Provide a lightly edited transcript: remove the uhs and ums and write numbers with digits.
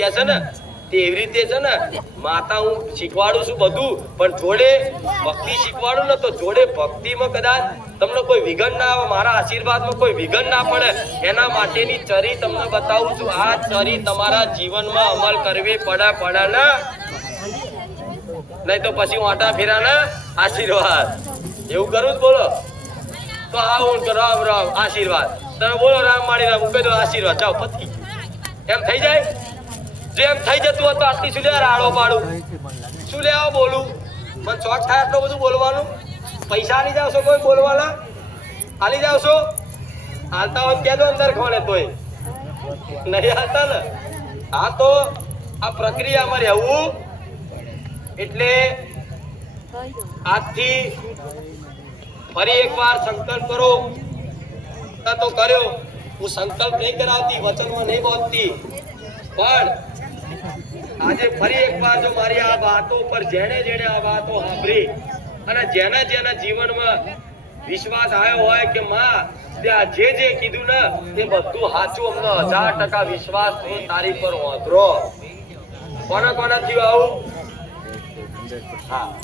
કે છે ને તેવી રીતે છે ને માતા હું શીખવાડું છું બધું, પણ જોડે ભક્તિ શીખવાડું ને તો જોડે ભક્તિમાં કદાચ તમને કોઈ વિઘન ના આવે, મારા આશીર્વાદમાં કોઈ વિઘન ના પડે, એના માટેની ચરી તમને બતાવું છું. આ ચરી તમારા જીવનમાં અમલ કરવી પડે ને, નહીં તો પછી વાટા ફેરાના આશીર્વાદ. એવું કરું જ બોલો તો આવું રામ રામ આશીર્વાદ, તમે બોલો રામ માળી રામ, કહી દો આશીર્વાદ, જાઓ પતી. એમ થઈ જાય? જો એમ થઈ જતું હોય તો આટલી શું લે રાડો પાડું, શું લે આવો બોલું? મને શોખ થાય આટલું બધું બોલવાનું. પૈસા આલી જાવ છો કોઈ બોલવાના? આલી જાવ છો? હાલતા હોય કે દો અંદર ખોલે તોય નહીં હાલતા ને. હા તો આ પ્રક્રિયામાં રહેવું. એટલે આજથી ફરી એકવાર સંકલ્પ કરો. તો કર્યો, હું સંકલ્પ નહીં કરાવતી, વચનમાં નહીં બોલતી, પણ આજે ફરી એકવાર જો મારી આ વાતો પર જેને જેને આ વાતો સાંભળી અને જેને જેના જીવનમાં વિશ્વાસ આવ્યો હોય કે માં જે જે કીધું ને એ બધું સાચું, અમને 1000% વિશ્વાસ છે તારી પર વાંધરો. કોના કોના થયું આવું? હા.